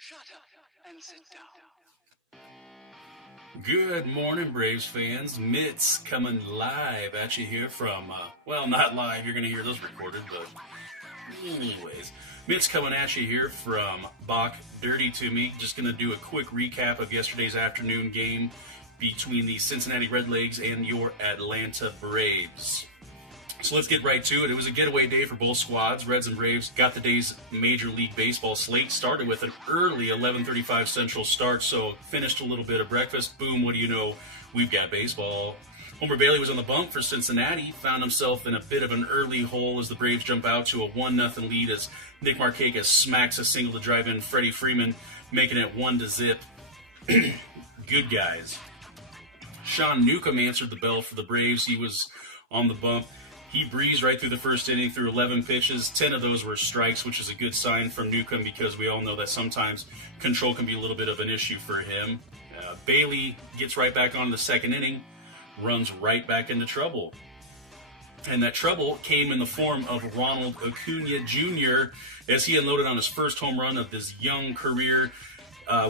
Shut up and sit down. Good morning, Braves fans. Mitts coming live at you here from, well, not live, you're going to hear those recorded, but anyways. Mitts coming at you here from Bach Dirty to Me. Just going to do a quick recap of yesterday's afternoon game between the Cincinnati Redlegs and your Atlanta Braves. So let's get right to it. It was a getaway day for both squads. Reds and Braves got the day's Major League Baseball slate started with an early 11:35 Central start, so finished a little bit of breakfast. Boom, what do you know? We've got baseball. Homer Bailey was on the bump for Cincinnati, found himself in a bit of an early hole as the Braves jump out to a 1-0 lead as Nick Markakis smacks a single to drive in Freddie Freeman, making it 1-0. Good guys. Sean Newcomb answered the bell for the Braves. He was on the bump. He breezed right through the first inning through 11 pitches. 10 of those were strikes, which is a good sign from Newcomb because we all know that sometimes control can be a little bit of an issue for him. Bailey gets right back on the second inning, runs right back into trouble. And that trouble came in the form of Ronald Acuna Jr. as he unloaded on his first home run of his young career,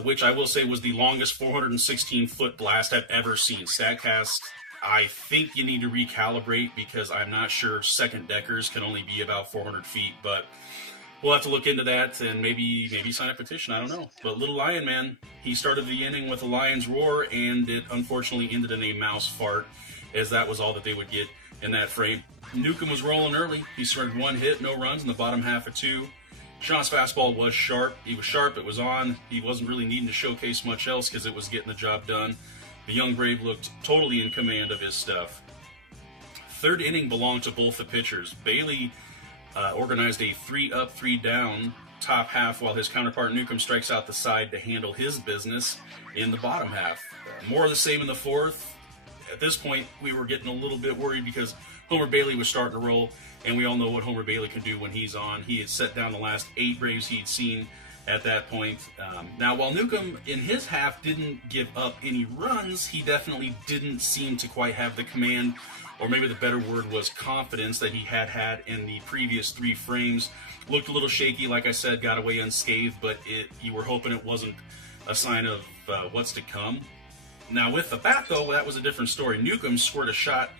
which I will say was the longest 416-foot blast I've ever seen. StatCast, I think you need to recalibrate because I'm not sure second deckers can only be about 400 feet, but we'll have to look into that and maybe sign a petition. I don't know. But Little Lion Man, he started the inning with a lion's roar, and it unfortunately ended in a mouse fart, as that was all that they would get in that frame. Newcomb was rolling early. He scored one hit, no runs in the bottom half of two. Sean's fastball was sharp. He was sharp. It was on. He wasn't really needing to showcase much else because it was getting the job done. The young Brave looked totally in command of his stuff. Third inning belonged to both the pitchers. Bailey organized a 3-up, 3-down top half while his counterpart Newcomb strikes out the side to handle his business in the bottom half. More of the same in the fourth. At this point, we were getting a little bit worried because Homer Bailey was starting to roll, and we all know what Homer Bailey can do when he's on. He had set down the last 8 Braves he'd seen at that point. Now, while Newcomb in his half didn't give up any runs, he definitely didn't seem to quite have the command, or maybe the better word was confidence, that he had in the previous 3 frames. Looked a little shaky, like I said, got away unscathed, but you were hoping it wasn't a sign of what's to come. Now, with the bat, though, that was a different story. Newcomb scored a shot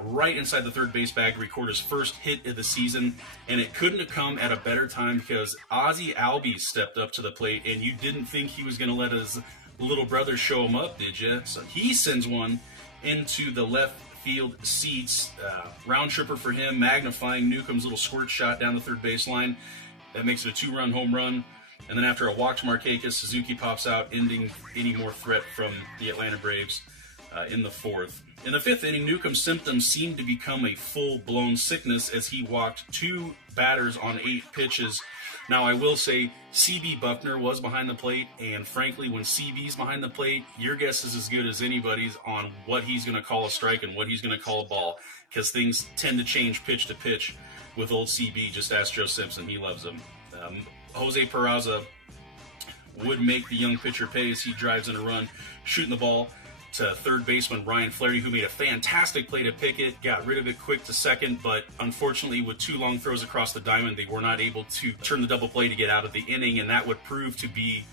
right inside the third base bag to record his first hit of the season, and it couldn't have come at a better time because Ozzie Albies stepped up to the plate, and you didn't think he was going to let his little brother show him up, did you? So he sends one into the left field seats. Round tripper for him, magnifying Newcomb's little squirt shot down the third baseline. That makes it a 2-run home run. And then after a walk to Markakis, Suzuki pops out, ending any more threat from the Atlanta Braves in the fourth. In the fifth inning, Newcomb's symptoms seemed to become a full-blown sickness as he walked 2 batters on 8 pitches. Now, I will say C.B. Buckner was behind the plate, and frankly, when C.B.'s behind the plate, your guess is as good as anybody's on what he's going to call a strike and what he's going to call a ball, because things tend to change pitch to pitch with old C.B. Just ask Joe Simpson. He loves him. Jose Peraza would make the young pitcher pay as he drives in a run, shooting the ball to third baseman Ryan Flaherty, who made a fantastic play to pick it, got rid of it quick to second, but unfortunately with 2 long throws across the diamond, they were not able to turn the double play to get out of the inning, and that would prove to be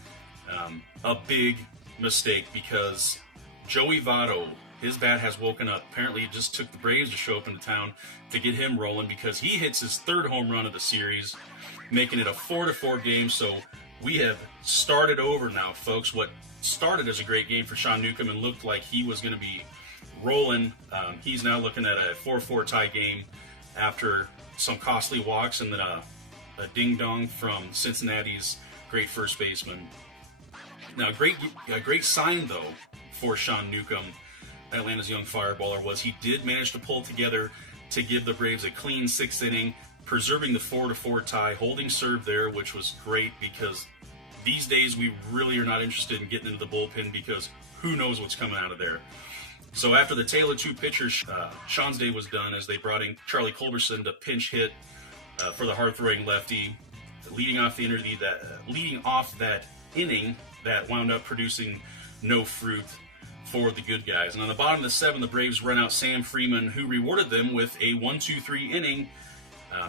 a big mistake because Joey Votto, his bat has woken up. Apparently it just took the Braves to show up into town to get him rolling because he hits his 3rd home run of the series, making it a 4-4 game, so we have started over now, folks. What started as a great game for Sean Newcomb and looked like he was going to be rolling. He's now looking at a 4-4 tie game after some costly walks and then a ding-dong from Cincinnati's great first baseman. Now, a great sign, though, for Sean Newcomb, Atlanta's young fireballer, was he did manage to pull together to give the Braves a clean 6th inning, preserving the 4-4 tie, holding serve there, which was great because these days we really are not interested in getting into the bullpen because who knows what's coming out of there. So after the tale of 2 pitchers, Sean's day was done as they brought in Charlie Culberson to pinch hit for the hard-throwing lefty, leading off that inning that wound up producing no fruit for the good guys. And on the bottom of the 7th, the Braves run out Sam Freeman, who rewarded them with a 1-2-3 inning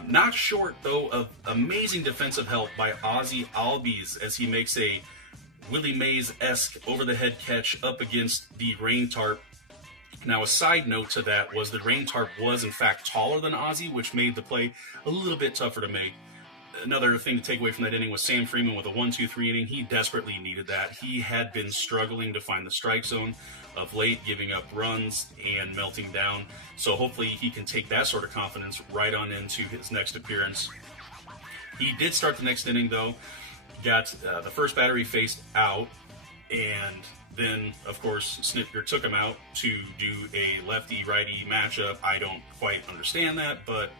Not short, though, of amazing defensive help by Ozzy Albies as he makes a Willie Mays-esque over-the-head catch up against the rain tarp. Now, a side note to that was the rain tarp was, in fact, taller than Ozzy, which made the play a little bit tougher to make. Another thing to take away from that inning was Sam Freeman with a 1-2-3 inning. He desperately needed that. He had been struggling to find the strike zone of late, giving up runs and melting down. So hopefully he can take that sort of confidence right on into his next appearance. He did start the next inning, though. Got the first batter he faced out, and then, of course, Snitker took him out to do a lefty-righty matchup. I don't quite understand that, but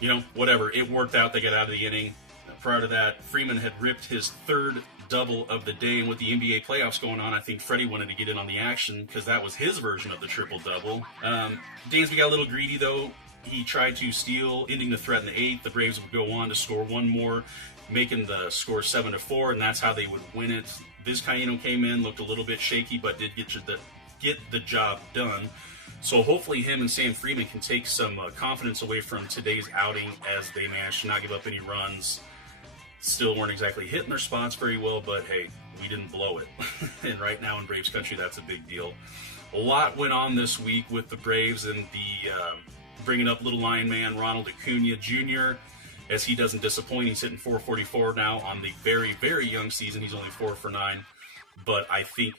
you know, whatever. It worked out. They got out of the inning. Prior to that, Freeman had ripped his third double of the day. And with the NBA playoffs going on, I think Freddie wanted to get in on the action because that was his version of the triple-double. Dansby got a little greedy, though. He tried to steal, ending the threat in the eighth. The Braves would go on to score one more, making the score 7-4, and that's how they would win it. Vizcaíno came in, looked a little bit shaky, but did get the job done. So hopefully him and Sam Freeman can take some confidence away from today's outing as they managed to not give up any runs. Still weren't exactly hitting their spots very well, but hey, we didn't blow it. And right now in Braves country, that's a big deal. A lot went on this week with the Braves and the bringing up little lion man Ronald Acuna Jr. As he doesn't disappoint. He's hitting .444 now on the very, very young season. He's only 4 for 9. But I think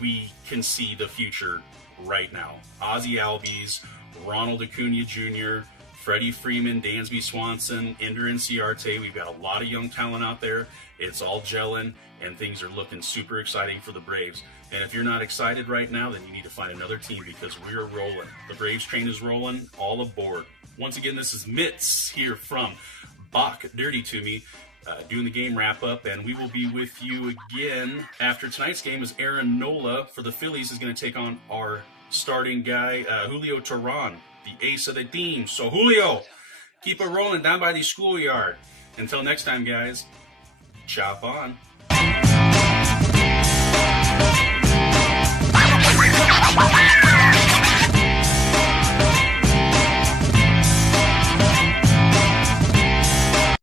we can see the future right now. Ozzy Albies, Ronald Acuna Jr., Freddie Freeman, Dansby Swanson, Ender Inciarte. We've got a lot of young talent out there. It's all gelling, and things are looking super exciting for the Braves. And if you're not excited right now, then you need to find another team because we're rolling. The Braves train is rolling. All aboard. Once again, this is Mitz here from Bach Dirty to Me, doing the game wrap-up, and we will be with you again after tonight's game as Aaron Nola for the Phillies is going to take on our starting guy, Julio Teheran, the ace of the team. So, Julio, keep it rolling down by the schoolyard. Until next time, guys, chop on.